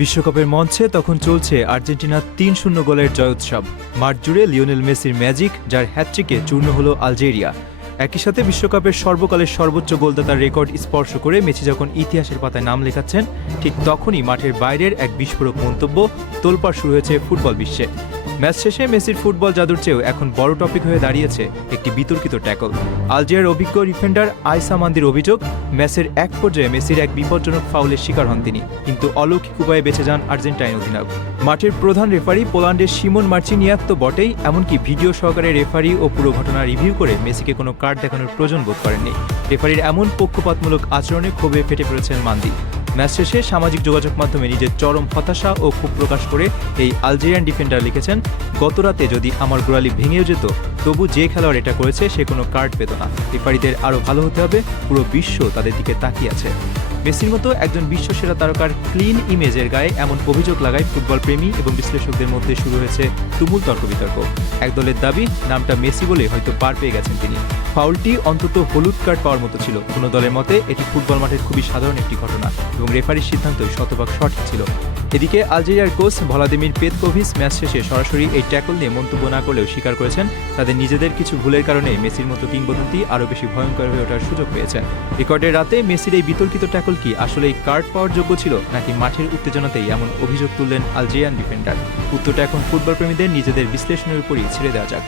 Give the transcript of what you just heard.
বিশ্বকাপের মঞ্চে তখন চলছে আর্জেন্টিনার ৩-০ গোলের জয়োৎসব। মাঠ জুড়ে লিওনেল মেসির ম্যাজিক, যার হ্যাটট্রিকে চূর্ণ হল আলজেরিয়া। একই সাথে বিশ্বকাপের সর্বকালের সর্বোচ্চ গোলদাতার রেকর্ড স্পর্শ করে মেসি যখন ইতিহাসের পাতায় নাম লেখাচ্ছেন, ঠিক তখনই মাঠের বাইরের এক বিস্ফোরক মন্তব্য তোলপাড় শুরু হয়েছে ফুটবল বিশ্বে। ম্যাচ শেষে মেসির ফুটবল জাদুর চেয়েও এখন বড় টপিক হয়ে দাঁড়িয়েছে একটি বিতর্কিত ট্যাকল। আলজেরিয়ার অভিজ্ঞ ডিফেন্ডার আইসা মান্দির অভিযোগ, ম্যাচের এক পর্যায়ে মেসির এক বিপজ্জনক ফাউলের শিকার হন তিনি, কিন্তু অলৌকিক উপায়ে বেঁচে যান আর্জেন্টাইন অধিনায়ক। মাঠের প্রধান রেফারি পোল্যান্ডের শিমন মার্চিনিয়াক তো বটেই, এমনকি ভিডিও সহকারে রেফারি ও পুরো ঘটনা রিভিউ করে মেসিকে কোনো কার্ড দেখানোর প্রয়োজন বোধ করেননি। রেফারির এমন পক্ষপাতমূলক আচরণে ক্ষোভে ফেটে পড়েছেন মান্দি। ম্যাচ শেষে সামাজিক যোগাযোগ মাধ্যমে নিজের চরম হতাশা ও ক্ষোভ প্রকাশ করে এই আলজেরিয়ান ডিফেন্ডার লিখেছেন, গতরাতে যদি আমার গোড়ালি ভেঙেও যেত, তবু যে খেলোয়াড় এটা করেছে সে কোনো কার্ড পেত না। রেফারিদের আরও ভালো হতে হবে, পুরো বিশ্ব তাদের দিকে তাকিয়ে আছে। মেসির মতো একজন বিশ্বসেরা তারকার ক্লিন ইমেজের গায়ে এমন অভিযোগ লাগায় ফুটবল প্রেমী এবং বিশ্লেষকদের মধ্যে শুরু হয়েছে তুমুল তর্ক বিতর্ক। একদলের দাবি, নামটা মেসি বলে হয়তো পার পেয়ে গেছেন তিনি। ফাউলটি অন্তত হলুদ কার্ড পাওয়ার মতো ছিল। কোনো দলের মতে এটি ফুটবল মাঠের খুবই সাধারণ একটি ঘটনা এবং রেফারির সিদ্ধান্তই শতভাগ সঠিক ছিল। এদিকে আলজেরিয়ার কোচ ভ্লাদিমির পেতকোভিচ ম্যাচ শেষে সরাসরি এই ট্যাকল নিয়ে মন্তব্য না করলেও স্বীকার করেছেন, তাদের নিজেদের কিছু ভুলের কারণে মেসির মতো কিংবদন্তি আরও বেশি ভয়ঙ্কর হয়ে ওঠার সুযোগ পেয়েছেন। রেকর্ডের রাতে মেসির এই বিতর্কিত ট্যাকল কি আসলেই কার্ড পাওয়ার যোগ্য ছিল, নাকি মাঠের উত্তেজনাতেই এমন অভিযোগ তুললেন আলজেরিয়ান ডিফেন্ডার? উত্তরটা এখন ফুটবল প্রেমীদের নিজেদের বিশ্লেষণের উপরই ছেড়ে দেওয়া যাক।